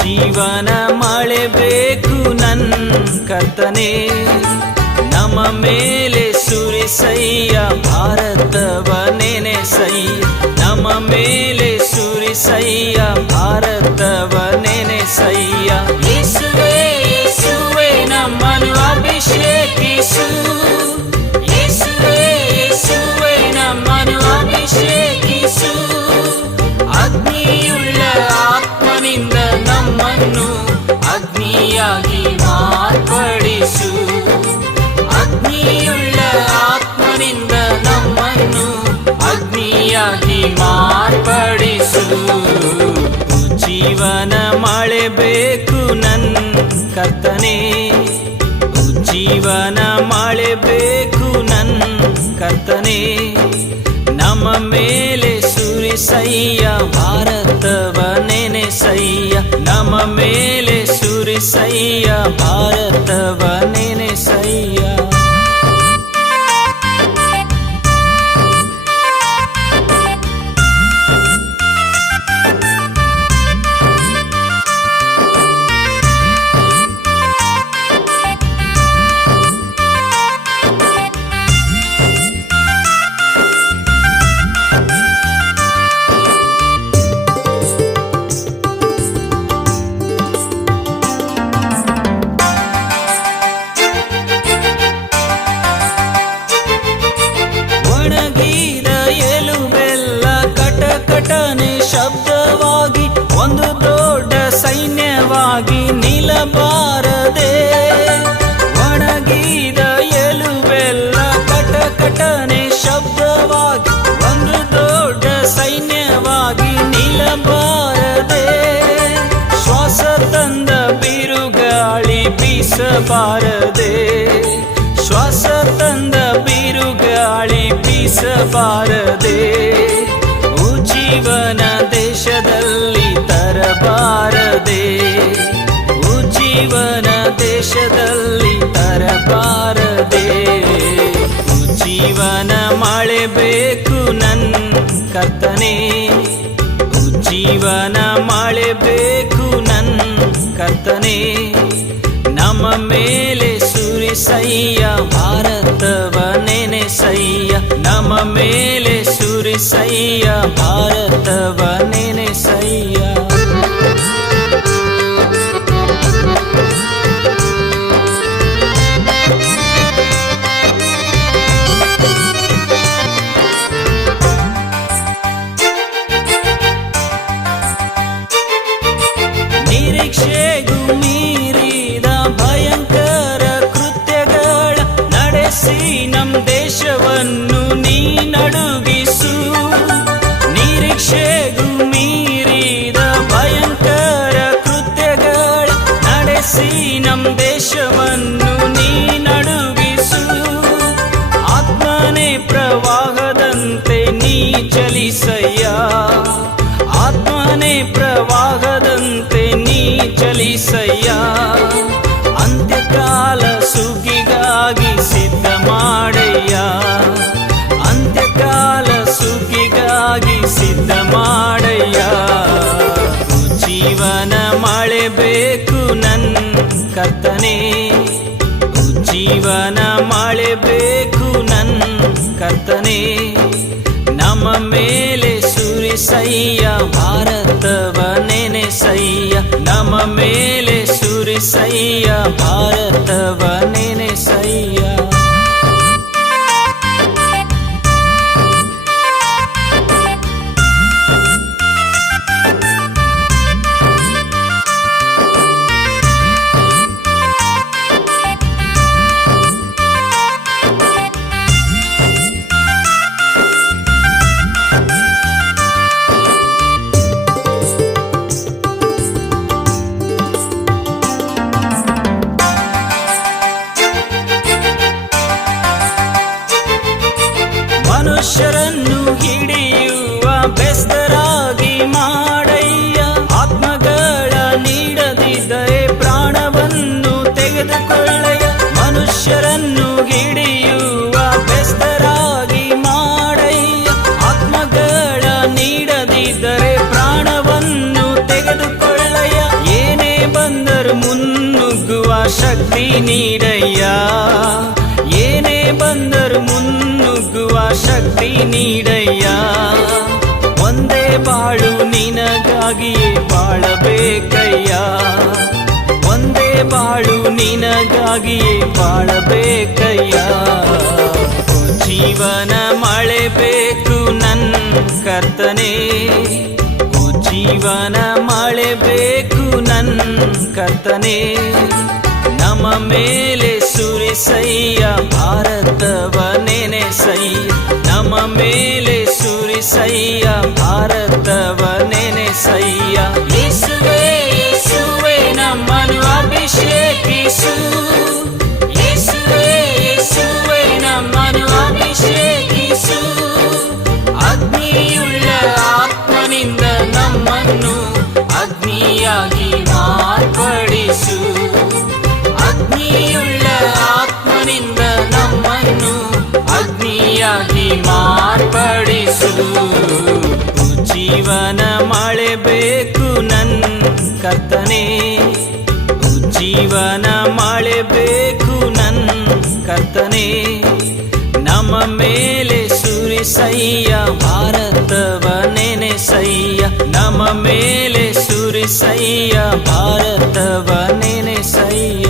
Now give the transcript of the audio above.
ಜೀವನ ಮಳೆ ಬೇಕು ನನ್ನ ಕರ್ತನೆ, ನಮ್ಮ ಮೇಲೆ ಸುರಿಸಯ್ಯ ಭಾರತವ ನೆನೆಸಯ್ಯ, ನಮ್ಮ ಮೇಲೆ ಸುರಿಸಯ್ಯ ಭಾರತವ ನೆನೆಸಯ್ಯ. ಯೇಸುವೇ ಯೇಸುವೇ ನಮ್ಮನ್ನು ಅಭಿಷೇಕಿಸು, ಯೇಸುವೇ ಯೇಸುವೇ ನಮ್ಮನ್ನು ಅಭಿಷೇಕಿಸು. ಅಗ್ನಿಯುಳ್ಳ ಆತ್ಮನಿಂದ ನಮ್ಮನ್ನು ಅಗ್ನಿಯಾಗಿ ಮಾರ್ಪಡಿಸು, ಅಗ್ನಿಯುಳ್ಳ ಆತ್ಮನಿಂದ ನಮ್ಮನ್ನು ಅಗ್ನಿಯಾಗಿ ಮಾರ್ಪಡಿಸು. ಜೀವನ ಮಳೆ ಬೇಕು ನನ್ನ ಕರ್ತನೆ, ಜೀವನ ಮಳೆ ಬೇಕು ನನ್ನ ಕರ್ತನೆ, ನಮ್ಮ ಮೇಲೆ ಸುರಿಸಯ್ಯ ಭಾರತವ ನೆನೆಸಯ್ಯ, ನಮ್ಮ ಮೇಲೆ ಸುರಿಸಯ್ಯ ಭಾರತವ ನೆನೆಸಯ್ಯ. ಒಣಗಿದ ಎಲುಬೆಲ್ಲ ಕಟಕಟನೆ ಶಬ್ದವಾಗಿ ಒಂದು ದೊಡ್ಡ ಸೈನ್ಯವಾಗಿ ನಿಲ್ಲಬಾರದೆ, ಒಣಗಿದ ಎಲುಬೆಲ್ಲ ಕಟಕಟನೆ ಶಬ್ದವಾಗಿ ಒಂದು ದೊಡ್ಡ ಸೈನ್ಯವಾಗಿ ನಿಲ್ಲಬಾರದೆ, ಶ್ವಾಸ ತಂದ ಬಿರುಗಾಳಿ ಬೀಸಬಾರದೆ, ಶ್ವಾಸ ತಂದ ಬಿರುಗಾಳಿ ಬೀಸಬಾರದೆ, ಉಜ್ಜೀವನ ದೇಶದಲ್ಲಿ ತರಬಾರದೆ, ಉಜ್ಜೀವನ ದೇಶದಲ್ಲಿ ತರಬಾರದೆ. ಉಜ್ಜೀವನ ಮಳೆ ಬೇಕು ನನ್ನ ಕರ್ತನೆ, ಉಜ್ಜೀವನ ಮಳೆ ಬೇಕು ನನ್ನ ಕರ್ತನೆ, ನಮ್ಮ ಮೇಲೆ ಸುರಿಸಯ್ಯ ಭಾರತವ ನೆನೆಸಯ್ಯ, ನಮ್ಮ ಮೇಲೆ ಸುರಿಸಯ್ಯ ಭಾರತವ ನೆನೆಸಯ್ಯ. ನಿರೀಕ್ಷೆಗೂ ಮೀರಿದ ಭಯಂಕರ ಕೃತ್ಯಗಳ ನಡೆಸಿ ನಮ್ಮ ದೇಶವನ್ನು ನೀ ನಡುಗಿಸು, ನಿರೀಕ್ಷೆಗೂ ಮೀರಿದ ಭಯಂಕರ ಕೃತ್ಯಗಳ ನಡೆಸಿ ನಮ್ಮ ದೇಶವನ್ನು ನೀ ನಡುಗಿಸು. ಆತ್ಮನೇ ಪ್ರವಾಹದಂತೆ ನೀ ಚಲಿಸಯ್ಯ, ಆತ್ಮನೇ ಪ್ರವಾಹದಂತೆ ನೀ ಚಲಿಸಯ್ಯ, ಅಂತ್ಯಕಾಲ ಸುಗ್ಗಿಗಾಗಿ ಸಿದ್ಧ ಮಾಡಯ್ಯ, ಅಂತ್ಯಕಾಲ ಸುಗ್ಗಿಗಾಗಿ ಸಿದ್ಧ ಮಾಡಯ್ಯ. ಜೀವನ ಮಳೆ ಬೇಕು ನನ್ನ ಕರ್ತನೆ, ಜೀವನ ಮಳೆ ಬೇಕು ನನ್ನ ಕರ್ತನೆ, ನಮ್ಮ ಮೇಲೆ ಸುರಿಸಯ್ಯ ಭಾರತವ ನೆನೆಸಯ್ಯ, ನಮ್ಮ ಮೇಲೆ ಸುರಿಸಯ್ಯ ಭಾರತವ ನೆನೆಸಯ್ಯ. ಬಂದರು ಮುನ್ನುಗ್ಗುವ ಶಕ್ತಿ ನೀಡಯ್ಯ, ಏನೇ ಬಂದರು ಮುನ್ನುಗ್ಗುವ ಶಕ್ತಿ ನೀಡಯ್ಯ. ಒಂದೇ ಬಾಳು ನಿನಗಾಗಿಯೇ ಬಾಳಬೇಕಯ್ಯ, ಒಂದೇ ಬಾಳು ನಿನಗಾಗಿಯೇ ಬಾಳಬೇಕಯ್ಯ. ಜೀವನ ಮಳೆ ಬೇಕು ನನ್ನ ಕರ್ತನೇ, ಜೀವನ ಮಳೆ ಬೇಕು ನನ್ನ ಕರ್ತನೇ. ನಮ್ಮ ಮೇಲೆ ಸುರಿಸಯ್ಯ ಭಾರತವ ನೆನೆಸಯ್ಯ, ನಮ್ಮ ಮೇಲೆ ಸುರಿಸಯ್ಯ ಭಾರತವ ನೆನೆಸಯ್ಯ. ಯೇಸುವೇ ಯೇಸುವೇ ನಮ್ಮನ್ನು ಅಭಿಷೇಕಿಸು, ಯೇಸುವೇ ಯೇಸುವೇ ನಮ್ಮನ್ನು ಅಭಿಷೇಕಿಸು. ಅಗ್ನಿಯುಳ್ಳ ಆತ್ಮನಿಂದ ನಮ್ಮನ್ನು ಅಗ್ನಿಯಾಗಿ ಮಾರ್ಪಡಿಸು, ಅಗ್ನಿಯುಳ್ಳ ಆತ್ಮನಿಂದ ನಮ್ಮನ್ನು ಅಗ್ನಿಯಾಗಿ ಮಾರ್ಪಡಿಸು. ಜೀವನ ಮಳೆ ಬೇಕು ನನ್ನ ಕರ್ತನೇ, ಜೀವನ ಮಳೆ ಬೇಕು ನನ್ನ ಕರ್ತನೇ. ನಮ್ಮ ಮೇಲೆ ಸುರಿಸಯ್ಯ ಭಾರತವ ನೆನೆಸಯ್ಯ, ನಮ್ಮ ಮೇಲೆ ಸುರಿಸಯ್ಯ ಭಾರತವ ನೆನೆಸಯ್ಯ.